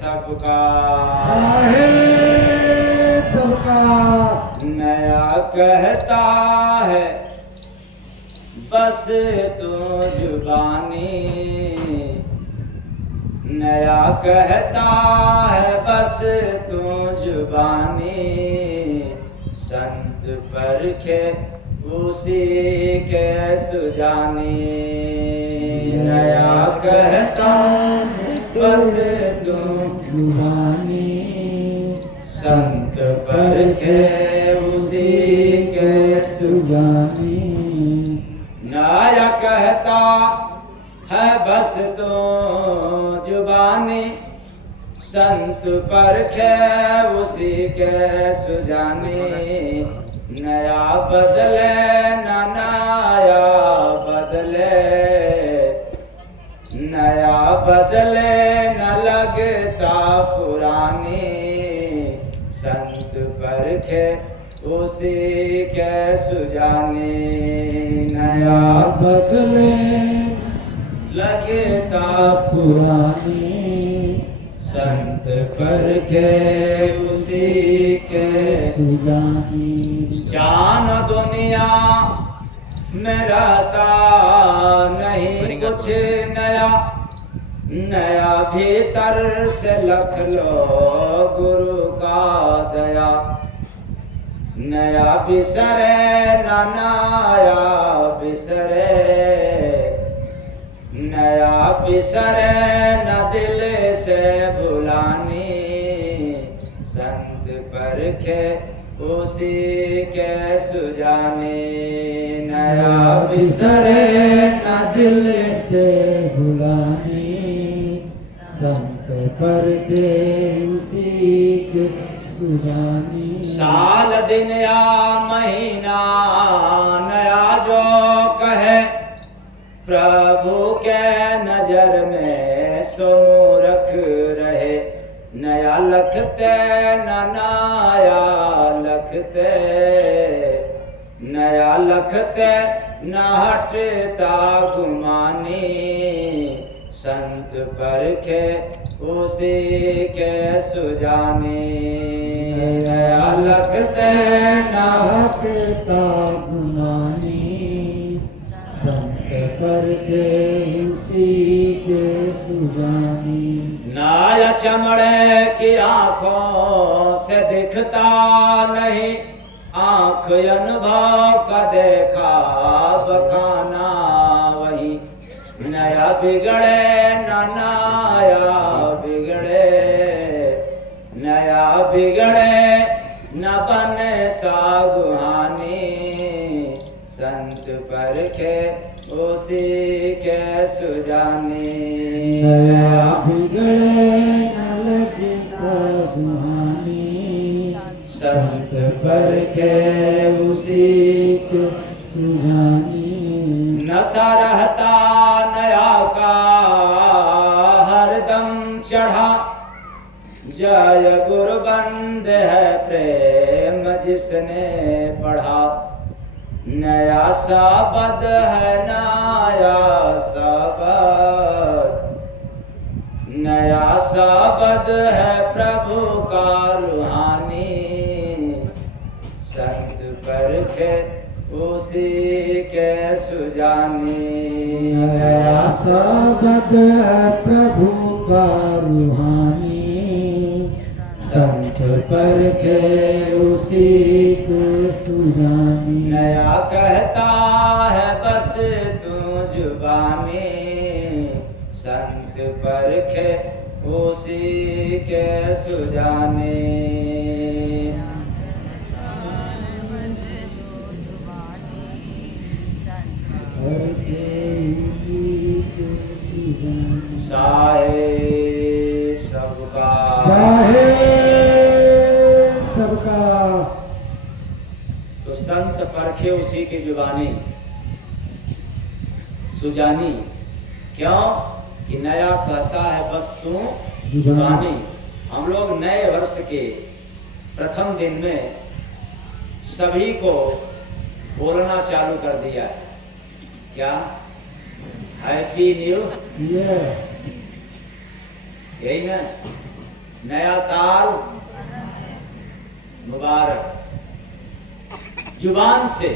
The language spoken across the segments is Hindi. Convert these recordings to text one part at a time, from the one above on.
सबका सबका नया कहता है बस तू जुबानी, नया कहता है बस तू जुबानी, संत परखे उसी के सुजानी। नया कहता बस तू जुबानी, संत परखे उसी के सुजानी। नया कहता है बस तो जुबानी, संत परखे उसी के सुजानी। नया बदले न नया बदले, नया बदले न लगता पुरानी, संत परखे उसी के सुजानी। नया बदले लगता पुरानी, संत परखे उसी के सुजानी। जान दुनिया में रहता नहीं कुछ नया, नया भीतर से लख लो गुरु का दया। नया बिसरे न नया बिसरे, नया बिसरे न दिल से भुलानी, संत परखे उसी के सुजानी। नया बिसरे न दिल से भुलानी, संत परखे उसी के सुजानी। साल दिन या महीना नया जो कहे, प्रभु के नजर में सोरख रहे। नया लखते न नया लखते, नया लखते न हटता गुमानी, संत परखे उसी के सुजानी। नया लखते न हटता गुमानी, संत परखे उसी के सुजानी। नया चमड़े की आंखों से दिखता नहीं, आंख अनुभव का देखा बखाना वही। नया बिगड़े न नया बिगड़े, नया बिगड़े न बनता गुहानी, संत परखे उसी के सुजानी। नया बिगड़े न लगता गुहानी, संत परखे उसी के सुजानी। नशा रहता नया का हरदम चढ़ा, जय गुरु बंद है प्रेम जिसने पढ़ा। नया शब्द है नया शब्द, नया शब्द है प्रभु का रूहानी, संत परखे उसी के सुजानी। नया शब्द है प्रभु का रूहानी, संत परखे उसी के सुजानी। नया कहता है बस तू जुबानी, संत परखे उसी के सुजानी। साहेब सबका सबका। तो संत परखे उसी की जुबानी सुजानी। क्यों कि नया कहता है बस तू जुबानी। हम लोग नए वर्ष के प्रथम दिन में सभी को बोलना चालू कर दिया है। क्या? हैप्पी न्यू, यही ना? नया साल मुबारक। जुबान से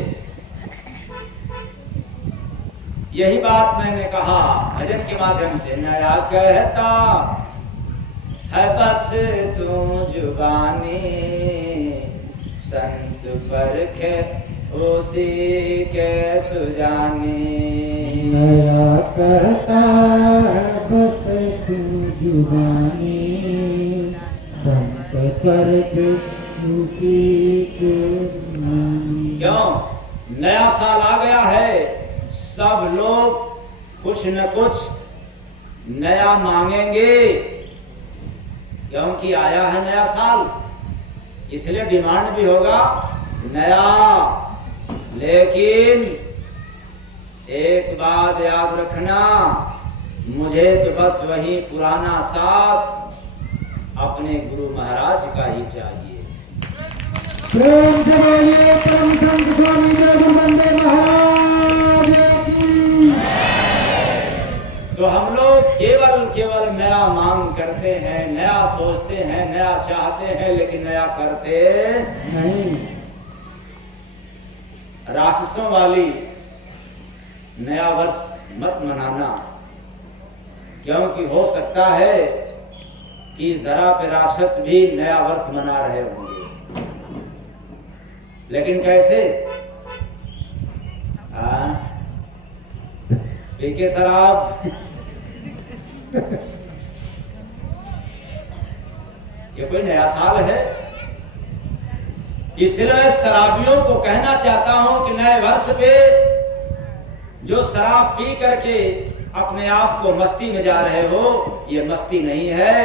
यही बात मैंने कहा भजन के माध्यम से, नया कहता है बस तू जुबानी, संत परखे उसी के सुजानी। नया कहता है बस तू जुबानी, संत परखे उसी के सुजानी। क्यों? नया साल आ गया है, सब लोग कुछ न कुछ नया मांगेंगे, क्योंकि आया है नया साल, इसलिए डिमांड भी होगा नया। लेकिन एक बात याद रखना, मुझे तो बस वही पुराना साथ अपने गुरु महाराज का ही चाहिए। प्रेम से बोलिए परम संत स्वामी जय गुरुवंदे महाराज की। तो हम लोग केवल नया मांग करते हैं, नया सोचते हैं, नया चाहते हैं, लेकिन नया करते नहीं। राक्षसों वाली नया वर्ष मत मनाना, क्योंकि हो सकता है कि इस धरा पे राक्षस भी नया वर्ष मना रहे होंगे, लेकिन कैसे? पी के शराब। ये कोई नया साल है? इसलिए मैं शराबियों को कहना चाहता हूं कि नए वर्ष पे जो शराब पी करके अपने आप को मस्ती में जा रहे हो, ये मस्ती नहीं है।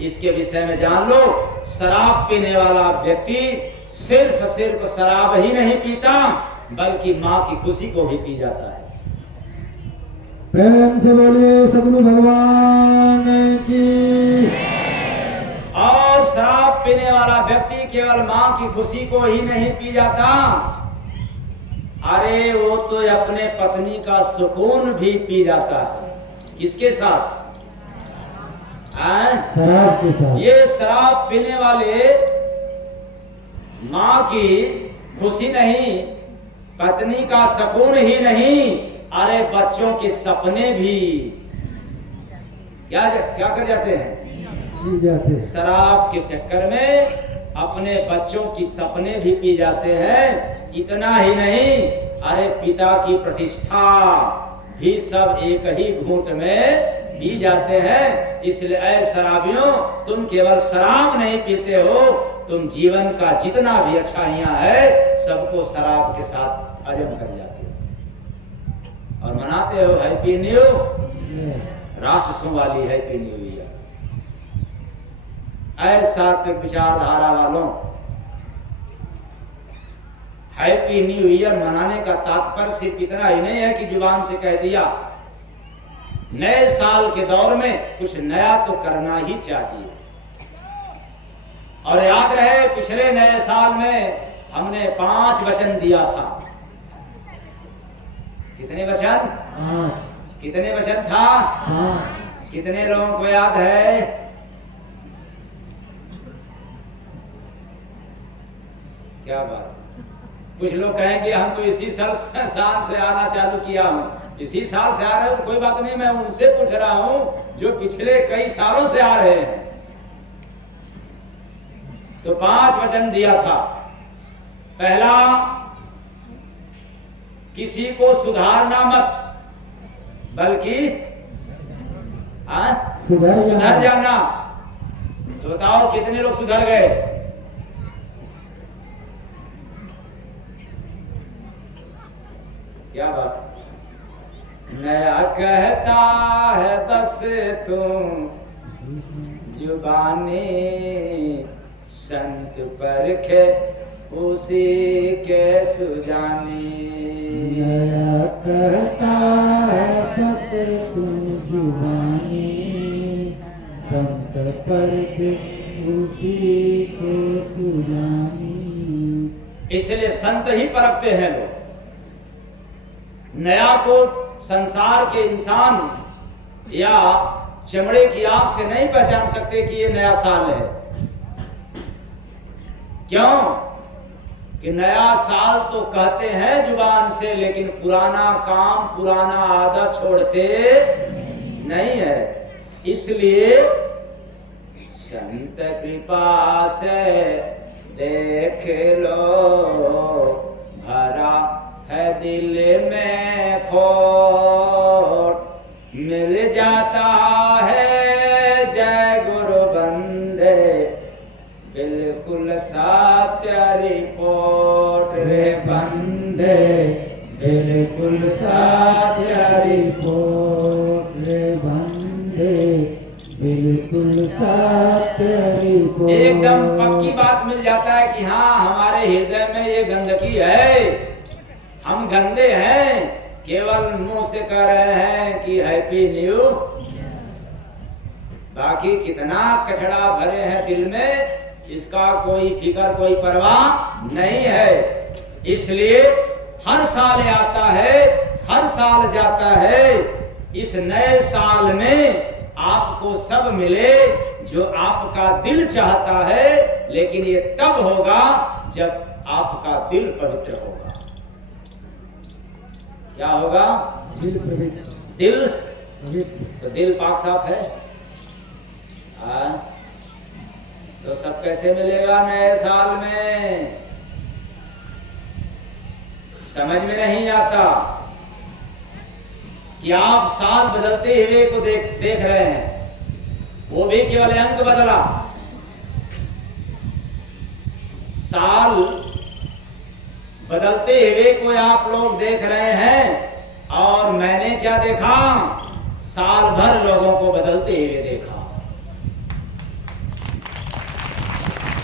इसके विषय में जान लो, शराब पीने वाला व्यक्ति सिर्फ शराब ही नहीं पीता, बल्कि माँ की खुशी को भी पी जाता है। प्रेम से बोलिए सद्गुरु भगवान की। और शराब पीने वाला व्यक्ति केवल माँ की खुशी को ही नहीं पी जाता, अरे वो तो अपने पत्नी का सुकून भी पी जाता है। किसके साथ? शराब के साथ। ये शराब पीने वाले माँ की खुशी नहीं, पत्नी का सुकून ही नहीं, अरे बच्चों के सपने भी क्या कर जाते हैं? पी जाते। शराब के चक्कर में अपने बच्चों की सपने भी पी जाते हैं। इतना ही नहीं, अरे पिता की प्रतिष्ठा भी सब एक ही घूंट में पी जाते हैं। इसलिए ऐ शराबियों, तुम केवल शराब नहीं पीते हो, तुम जीवन का जितना भी अच्छाइयां है सबको शराब के साथ हजम कर जाते हो और मनाते हो हैप्पी न्यू, राक्षसों वाली हैप्पी न्यू ईयर। ऐसा विचारधारा वालों, हैप्पी न्यू ईयर मनाने का तात्पर्य सिर्फ इतना ही नहीं है कि जुबान से कह दिया। नए साल के दौर में कुछ नया तो करना ही चाहिए। और याद रहे, पिछले नए साल में हमने 5 वचन दिया था। कितने वचन? 5। कितने वचन था? 5। कितने लोगों को याद है? क्या बात? कुछ लोग कहेंगे हम तो इसी साल से आना चालू किया हूँ। इसी साल से आ रहे हो तो कोई बात नहीं, मैं उनसे पूछ रहा हूँ जो पिछले कई सालों से आ रहे हैं। तो 5 वचन दिया था। पहला, किसी को सुधारना मत, बल्कि सुधर जाना। तो बताओ कितने लोग सुधर गए? क्या बात? नया कहता है बस तुम जुबानी, संत परखे उसी के सुजानी। नया कहता है बस तुम जुबानी, संत परखे उसी के सुजानी। इसलिए संत ही परखते हैं लोग। नया को संसार के इंसान या चमड़े की आंख से नहीं पहचान सकते कि ये नया साल है। क्यों कि नया साल तो कहते हैं जुबान से, लेकिन पुराना काम, पुराना आदत छोड़ते नहीं है। इसलिए संत कृपा से देख लो, भरा है दिल में खोट, मिल जाता है जय गुरु बंदे, बिल्कुल सत्य रिपोर्ट रे बंदे, बिल्कुल सत्य रिपोर्ट रे बंदे, बिल्कुल सत्य रिपोर्ट। एकदम पक्की बात मिल जाता है कि हाँ हमारे हृदय में ये गंदगी है, हम गंदे हैं, केवल मुंह से कह रहे हैं कि हैप्पी न्यू, बाकी कितना कचरा भरे हैं दिल में, इसका कोई फिक्र, कोई परवाह नहीं है। इसलिए हर साल आता है, हर साल जाता है। इस नए साल में आपको सब मिले जो आपका दिल चाहता है, लेकिन ये तब होगा जब आपका दिल पवित्र होगा। क्या होगा? दिल पवित्र। दिल पवित्र। तो दिल पाक साफ है, तो सब कैसे मिलेगा नए साल में? समझ में नहीं आता कि आप साल बदलते हुए को देख रहे हैं, वो भी केवल अंक बदला। साल बदलते हुए को आप लोग देख रहे हैं, और मैंने क्या देखा? साल भर लोगों को बदलते हुए देखा।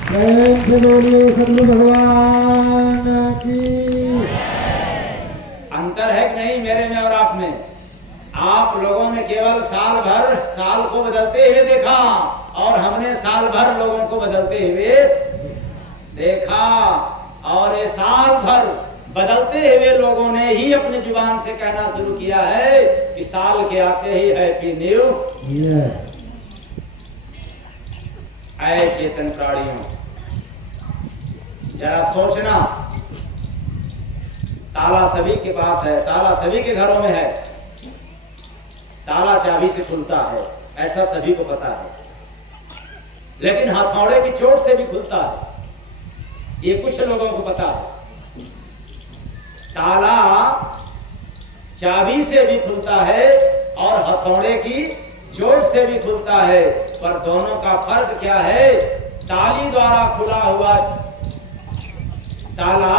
प्रेम से बोलिए सद्गुरु भगवान की। अंतर है कि नहीं मेरे में और आप में? आप लोगों ने केवल साल भर साल को बदलते हुए देखा, और हमने साल भर लोगों को बदलते हुए देखा। और ये साल भर बदलते हुए लोगों ने ही अपनी जुबान से कहना शुरू किया है कि साल के आते ही हैप्पी न्यू ईयर। ऐ चेतन प्राणियों, जरा सोचना, ताला सभी के पास है, ताला सभी के घरों में है, ताला चाबी से खुलता है, ऐसा सभी को पता है, लेकिन हथौड़े की चोट से भी खुलता है, ये कुछ लोगों को पता है। ताला चाबी से भी खुलता है और हथौड़े की चोट से भी खुलता है, पर दोनों का फर्क क्या है? ताली द्वारा खुला हुआ ताला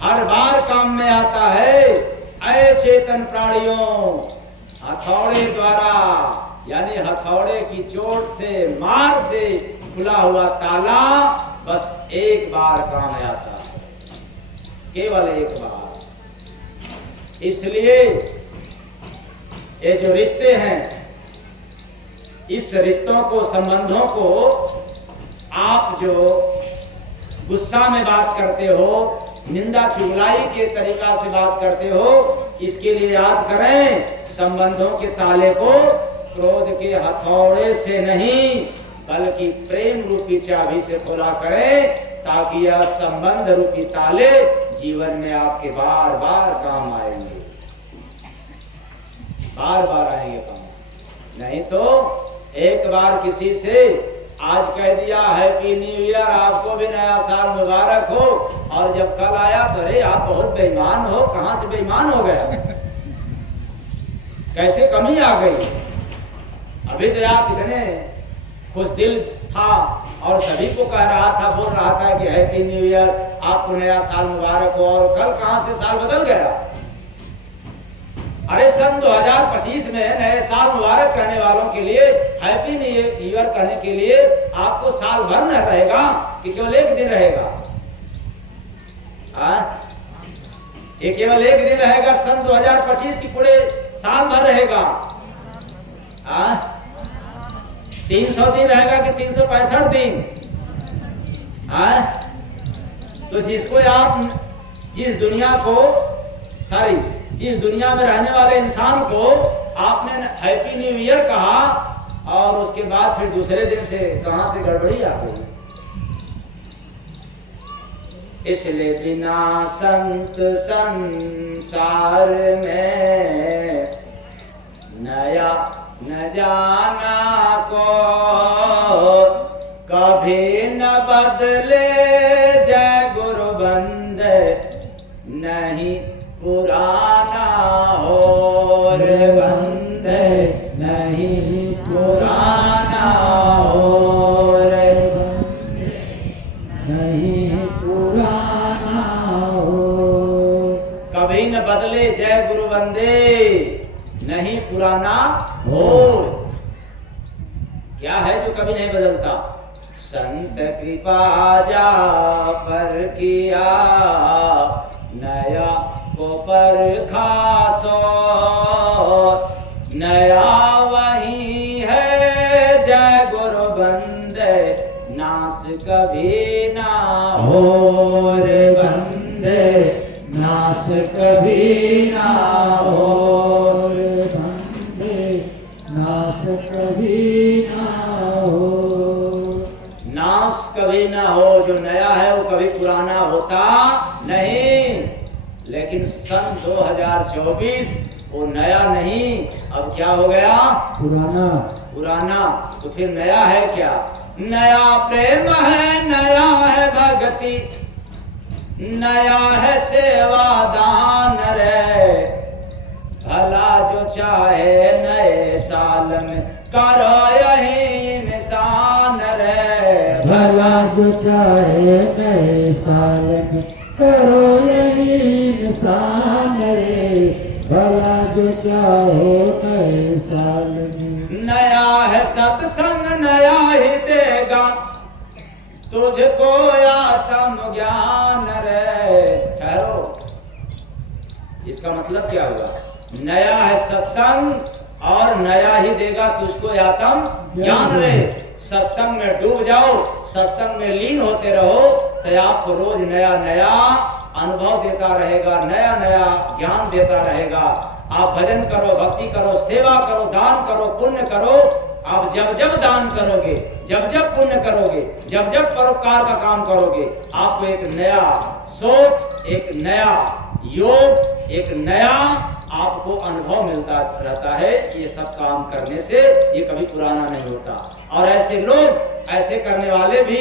हर बार काम में आता है। ऐ चेतन प्राणियों, हथौड़े द्वारा यानी हथौड़े की चोट से, मार से खुला हुआ ताला बस एक बार काम में आता है, केवल एक बार। इसलिए ये जो रिश्ते हैं, इस रिश्तों को, संबंधों को आप जो गुस्सा में बात करते हो, निंदा चुगलाई के तरीका से बात करते हो, इसके लिए याद करें, संबंधों के ताले को क्रोध के हथौड़े से नहीं बल्कि प्रेम रूपी चाबी से खोला करें, ताकि यह संबंध रूपी ताले जीवन में आपके बार बार काम आएंगे, बार बार आएंगे काम। नहीं तो एक बार किसी से आज कह दिया हैप्पी न्यू ईयर, आपको भी नया साल मुबारक हो, और जब कल आया तो अरे आप बहुत बेईमान हो, कहां से बेईमान हो गया, कैसे कमी आ गई? अभी तो आप इतने खुश दिल था और सभी को कह रहा था, बोल रहा था कि हैप्पी न्यू ईयर, आपको नया साल मुबारक हो, और कल कहां से साल बदल गया? अरे सन 2025 में नए साल मुबारक कहने वालों के लिए, हैप्पी न्यू ईयर कहने के लिए आपको साल भर न रहेगा कि केवल एक दिन रहेगा? ये केवल एक दिन रहेगा? सन 2025 की पूरे साल भर रहेगा? 300 दिन रहेगा कि 365 दिन? तो जिसको आप, जिस दुनिया में रहने वाले इंसान को आपने हैप्पी न्यू ईयर कहा और उसके बाद फिर दूसरे दिन से कहां से गड़बड़ी आ गई। इसलिए बिना संत संसार में नया न जाना को, कभी न बदले जय गुरु बंदे नहीं पुराना हो रे बंदे नहीं पुराना हो रे बंदे नहीं पुराना हो। कभी न बदले जय गुरु बंदे नहीं पुराना हो। क्या है जो कभी नहीं बदलता? संत कृपा जा पर किया नया को पर खासो, नया वही है जय गुरु बंदे नास कभी ना हो रे बंदे नास कभी ना हो रे बंदे नाश कभी ना हो। नाश कभी ना हो। जो नया है वो कभी पुराना होता नहीं। लेकिन सन 2024 वो नया नहीं, अब क्या हो गया? पुराना। पुराना। तो फिर नया है क्या? नया प्रेम है, नया है भक्ति, नया है सेवा दान रे। भला जो चाहे नए साल में करो यही इंसान रे। भला जो चाहे नए साल में करो यही इंसान रे। भला जो चाहो नए साल में। नया है सत्संग नया ही देगा तुझको आत्म ज्ञान रे। ठहरो, इसका मतलब क्या हुआ? नया है सत्संग और नया ही देगा तुझको आत्म ज्ञान रे। सत्संग में डूब जाओ, सत्संग में लीन होते रहो तो आपको रोज नया नया अनुभव देता रहेगा, नया नया ज्ञान देता रहेगा। आप भजन करो, भक्ति करो, सेवा करो, दान करो, पुण्य करो। आप जब जब दान करोगे, जब जब पुण्य करोगे, जब जब परोपकार का काम करोगे, आपको एक नया सोच, एक नया योग, एक नया आपको अनुभव मिलता रहता है कि ये सब काम करने से ये कभी पुराना नहीं होता। और ऐसे लोग, ऐसे करने वाले भी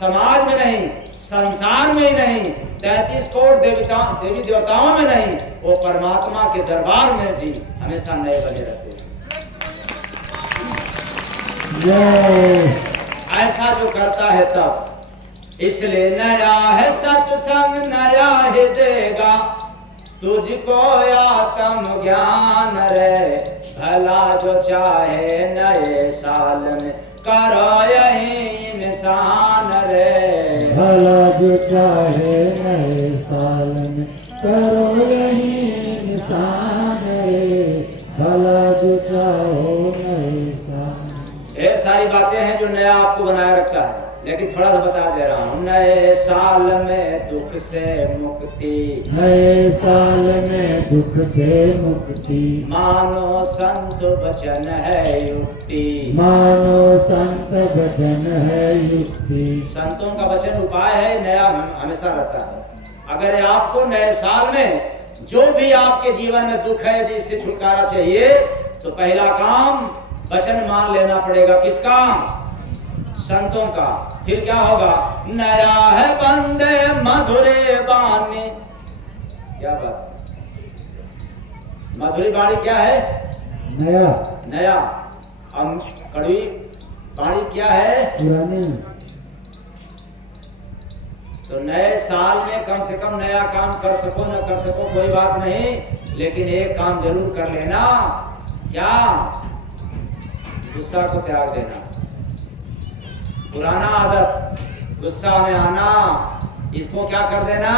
समाज में नहीं, संसार में ही नहीं, 33 करोड़ देवी देवताओं में नहीं, वो परमात्मा के दरबार में भी हमेशा नए बने रहते हैं। ऐसा जो करता है तब। इसलिए नया है सत्संग नया ही देगा तुझको आत्म ज्ञान रे। भला जो चाहे नए साल में करो यही इंसान रे। भला जो चाहे नए साल में करो यही इंसान रे। भला जो चाहो नए साल। ढेर सारी बातें हैं जो नया आपको बनाए रखता है, लेकिन थोड़ा सा बता दे रहा हूँ। नए साल में दुख से मुक्ति, नए साल में दुख से मुक्ति। मानो संत वचन है युक्ति, मानो संत वचन है युक्ति। संतों का वचन उपाय है, नया हमेशा रहता है। अगर आपको नए साल में जो भी आपके जीवन में दुख है, यदि इससे छुटकारा चाहिए तो पहला काम वचन मान लेना पड़ेगा। किसका? संतों का। फिर क्या होगा? नया है बंदे मधुरे बानी। क्या बात? मधुरी बाणी क्या है? नया। नया। कड़वी बाणी क्या है? पुरानी। तो नए साल में कम से कम नया काम कर सको न कर सको कोई बात नहीं, लेकिन एक काम जरूर कर लेना। क्या? गुस्सा को त्याग देना। पुराना आदत गुस्सा में आना, इसको क्या कर देना?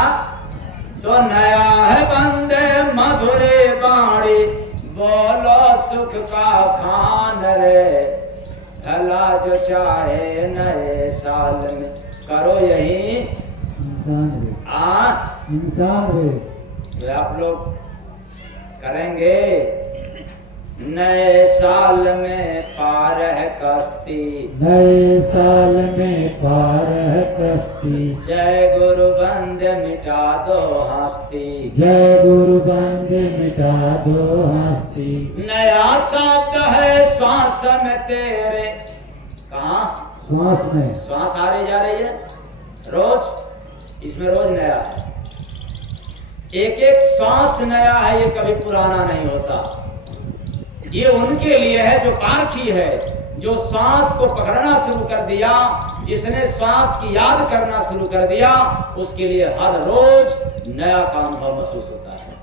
तो नया है बंदे मधुरे बाणी बोलो सुख का खान रे। भला जो चाहे नए साल में करो यही इंसान रे। तो आप लोग करेंगे नए साल में पार है कश्ती, नए साल में पार है कश्ती। जय गुरु बंद मिटा दो हस्ती, जय गुरु बंद मिटा दो हस्ती। नया शब्द है श्वास में तेरे, कहाँ श्वास में, श्वास आ रही जा रही है रोज, इसमें रोज नया है। एक एक श्वास नया है, ये कभी पुराना नहीं होता। ये उनके लिए है जो पारखी है, जो श्वास को पकड़ना शुरू कर दिया, जिसने श्वास की याद करना शुरू कर दिया, उसके लिए हर रोज नया का अनुभव महसूस होता है।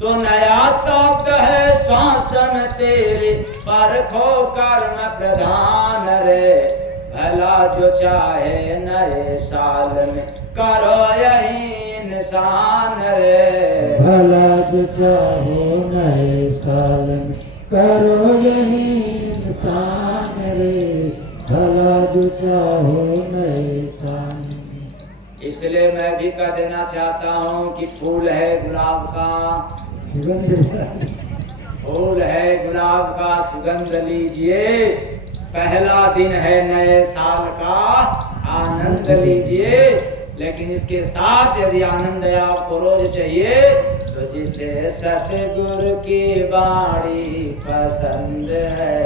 तो नया शब्द है श्वास में तेरे, परखो कर्म प्रधान रे, भला जो चाहे नए साल में करो यही इंसान रे। भला जो चाहो नए साल में करो यही इंसान रे, भला जो चाहो नए साल में। इसलिए मैं भी कह देना चाहता हूँ कि फूल है गुलाब का, फूल है गुलाब का सुगंध लीजिए, पहला दिन है नए साल का आनंद लीजिए। लेकिन इसके साथ यदि आनंद आपको रोज चाहिए तो जिसे सतगुरु की वाणी पसंद है,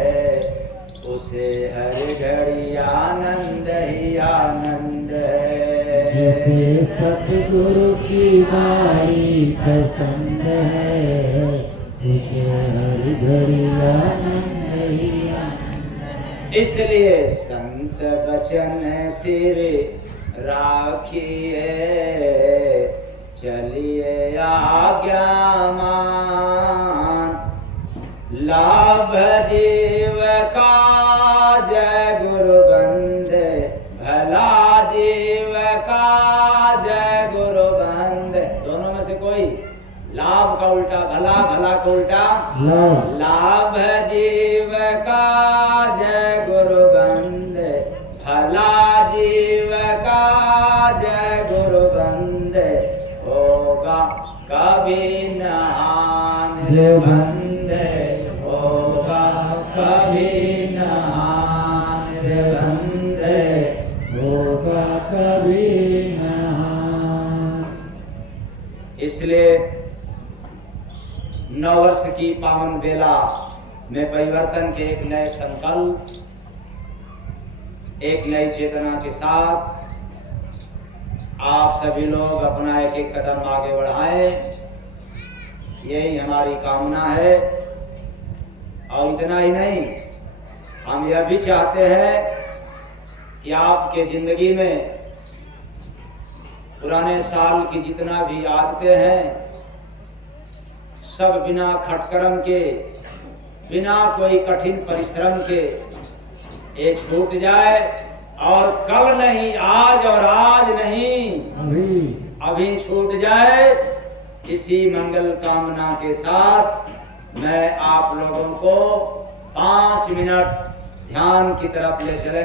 उसे हर घड़ी आनंद ही आनंद है। जिसे सतगुरु की वाणी पसंद है, उसे हर घड़ी आनंद ही आनंद है। इसलिए संत वचन सिर राखिए, चलिए आज्ञा मान, लाभ जीव का जय गुरु बंदे, भला जीव का जय गुरु बंदे। दोनों में से कोई, लाभ का उल्टा भला, भला का उल्टा लाभ जीव का जय गुरु बंदे, भला जीव का जय गुरु बंदे, होगा कभी न हानि रे बंदे, होगा कभी न हानि रे बंदे, होगा कभी न हानि। इसलिए 9 वर्ष की पावन बेला में परिवर्तन के एक नए संकल्प, एक नई चेतना के साथ आप सभी लोग अपना एक एक कदम आगे बढ़ाएं, यही हमारी कामना है। और इतना ही नहीं, हम यह भी चाहते हैं कि आपके जिंदगी में पुराने साल की जितना भी आदतें हैं, सब बिना खटकर्म के, बिना कोई कठिन परिश्रम के ये छूट जाए। और कल नहीं, आज, और आज नहीं, अभी छूट जाए। इसी मंगल कामना के साथ मैं आप लोगों को 5 मिनट ध्यान की तरफ ले चलेंगे।